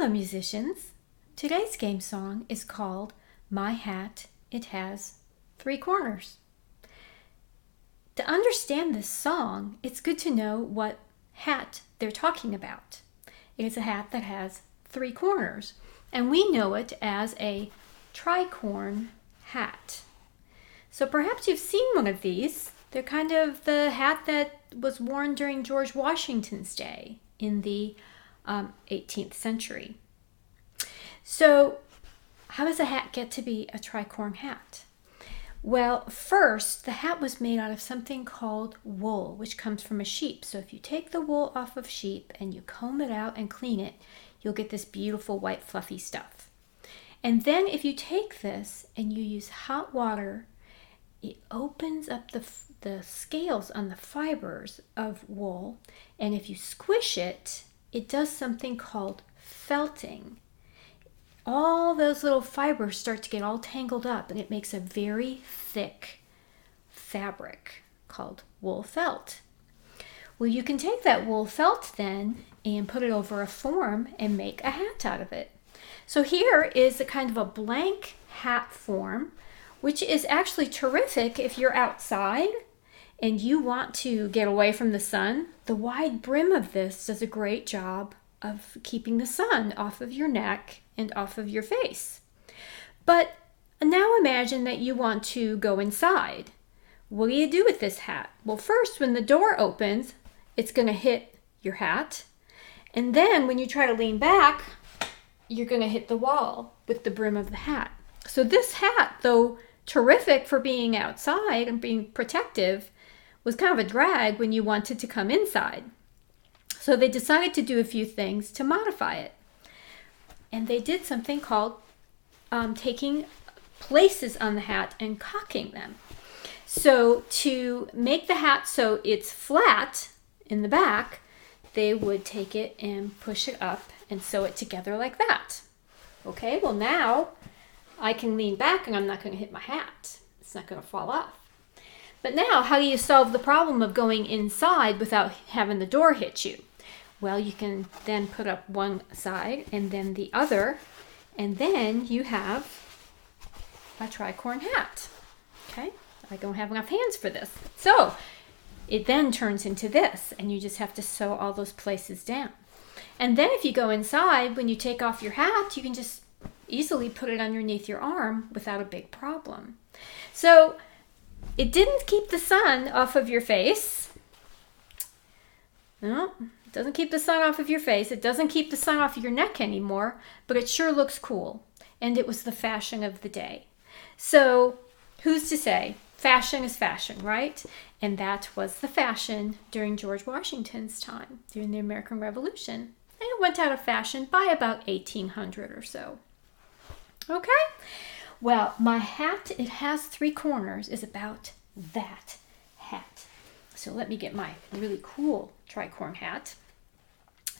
Hello musicians! Today's game song is called My Hat, It Has Three Corners. To understand this song, it's good to know what hat they're talking about. It is a hat that has three corners, and we know it as a tricorn hat. So perhaps you've seen one of these. They're kind of the hat that was worn during George Washington's day in the 18th century. So how does a hat get to be a tricorn hat? Well, first, the hat was made out of something called wool, which comes from a sheep. So if you take the wool off of sheep and you comb it out and clean it, you'll get this beautiful white fluffy stuff. And then if you take this and you use hot water, it opens up the scales on the fibers of wool, and if you squish it, it does something called felting. All those little fibers start to get all tangled up, and it makes a very thick fabric called wool felt. Well, you can take that wool felt then and put it over a form and make a hat out of it. So here is a kind of a blank hat form, which is actually terrific if you're outside and you want to get away from the sun. The wide brim of this does a great job of keeping the sun off of your neck and off of your face. But now imagine that you want to go inside. What do you do with this hat? Well, first, when the door opens, it's going to hit your hat. And then when you try to lean back, you're going to hit the wall with the brim of the hat. So this hat, though terrific for being outside and being protective, was kind of a drag when you wanted to come inside. So they decided to do a few things to modify it. And they did something called taking places on the hat and cocking them. So to make the hat so it's flat in the back, they would take it and push it up and sew it together like that. Okay, well now I can lean back and I'm not going to hit my hat. It's not going to fall off. But now, how do you solve the problem of going inside without having the door hit you? Well, you can then put up one side and then the other, and then you have a tricorn hat. Okay, I don't have enough hands for this. So it then turns into this, and you just have to sew all those places down. And then if you go inside, when you take off your hat, you can just easily put it underneath your arm without a big problem. So it didn't keep the sun off of your face. No, it doesn't keep the sun off of your face. It doesn't keep the sun off your neck anymore, but it sure looks cool. And it was the fashion of the day. So who's to say? Fashion is fashion, right? And that was the fashion during George Washington's time, during the American Revolution. And it went out of fashion by about 1800 or so. Okay? Well, my hat, it has three corners, is about that hat. So let me get my really cool tricorn hat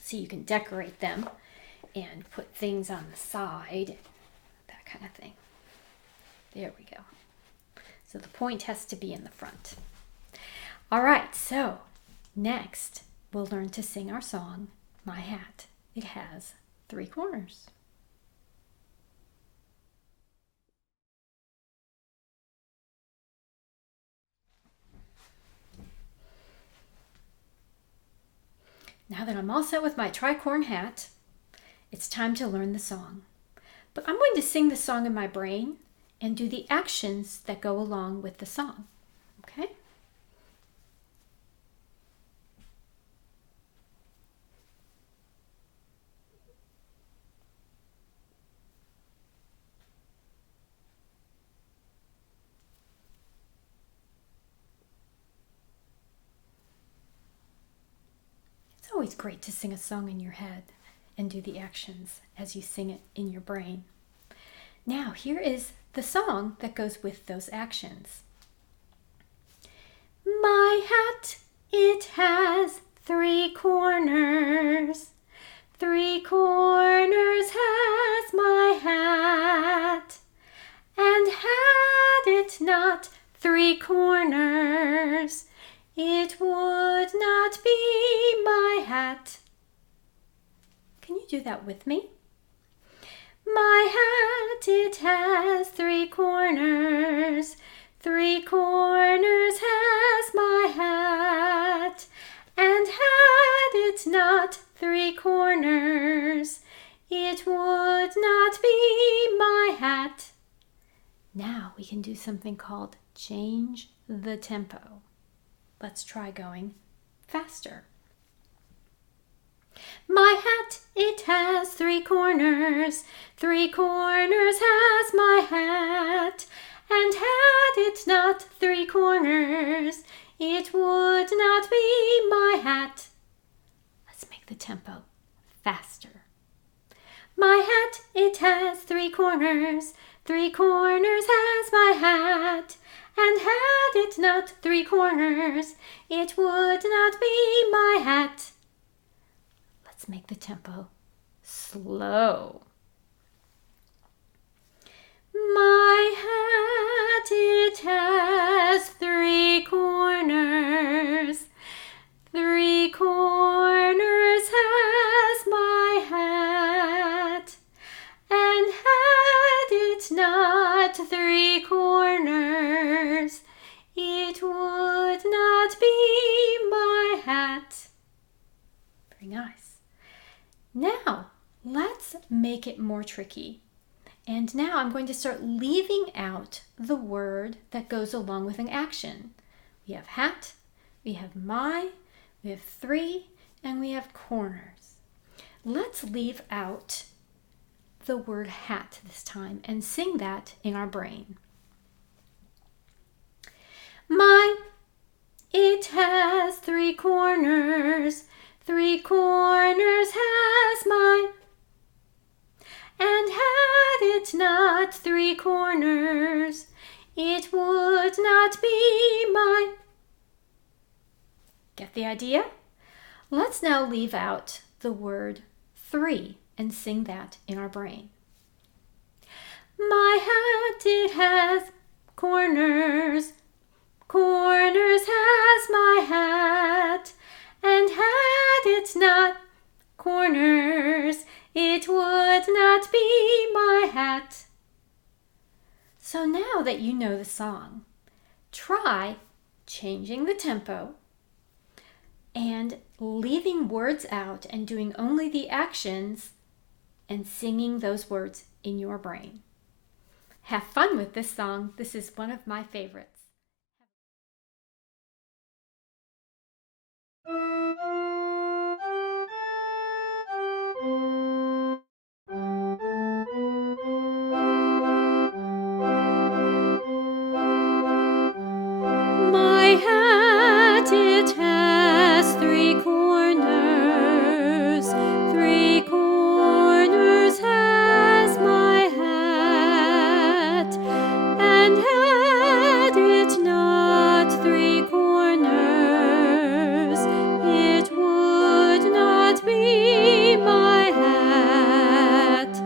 so you can decorate them and put things on the side, that kind of thing. There we go. So the point has to be in the front. All right, so next we'll learn to sing our song, My Hat, It Has Three Corners. Now that I'm all set with my tricorn hat, it's time to learn the song. But I'm going to sing the song in my brain and do the actions that go along with the song. Okay? It's always great to sing a song in your head and do the actions as you sing it in your brain. Now, here is the song that goes with those actions. My hat, it has three corners. Three corners has my hat. And had it not three corners, it would not be my hat. Can you do that with me? My hat, it has three corners. Three corners has my hat. And had it not three corners, it would not be my hat. Now we can do something called change the tempo. Let's try going faster. My hat, it has three corners. Three corners has my hat. And had it not three corners, it would not be my hat. Let's make the tempo faster. My hat, it has three corners. Three corners has my hat. And had it not three corners, it would not be my hat. Let's make the tempo slow. My hat, it has three corners. Three corners has my hat. And had it not three corners, it would not be my hat. Very nice. Now, let's make it more tricky. And now I'm going to start leaving out the word that goes along with an action. We have hat, we have my, we have three, and we have corners. Let's leave out the word hat this time and sing that in our brain. My, it has three corners. Three corners has my. And had it not three corners, it would not be my. Get the idea? Let's now leave out the word three and sing that in our brain. My hat, it has corners. Corners has my hat. And had it not corners, it would not be my hat. So now that you know the song, try changing the tempo and leaving words out and doing only the actions and singing those words in your brain. Have fun with this song. This is one of my favorites. My hat, it has three corners. Three corners has my hat. And had it not three corners, it would not be my hat.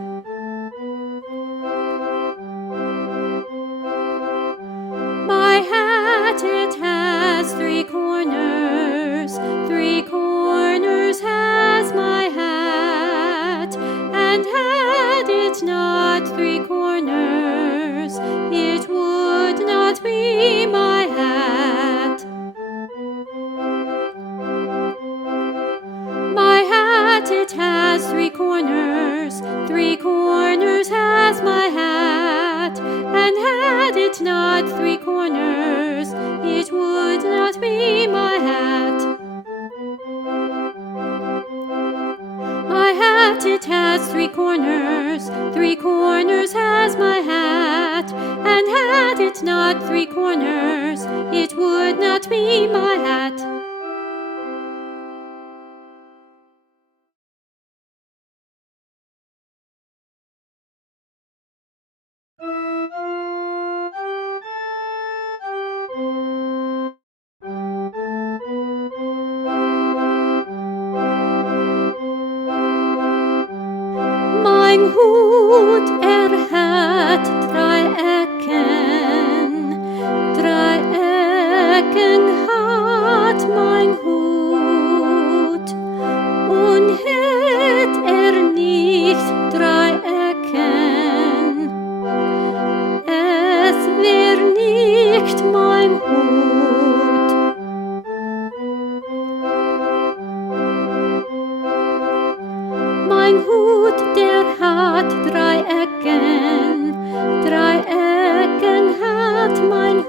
My hat, it has three corners. Three corners has my hat. And had it not three corners, it would not be my hat. My hat, it has three corners. Three corners has my hat. And had it not three corners, it would not be my hat. My hat, it has three corners. Three corners has my hat. And had it not three corners, it would not be my hat. Mein Hut, hat drei Ecken. Drei Ecken hat mein Hut. Und hätt nicht drei Ecken,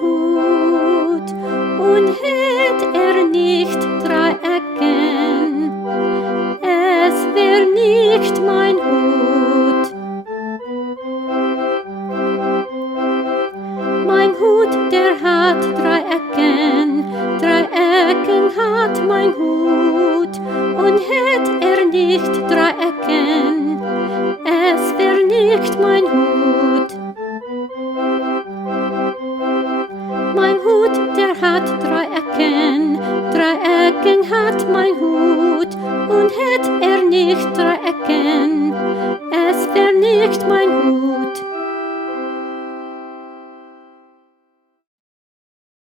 Hut und hätt nicht drei Ecken, es wär nicht mein Hut. Mein Hut, der hat drei Ecken hat mein Hut und hätt nicht drei Ecken, es wär nicht mein Hut. Mein Hut, der hat drei Ecken hat mein Hut und hätt nicht drei Ecken, es wär nicht mein Hut.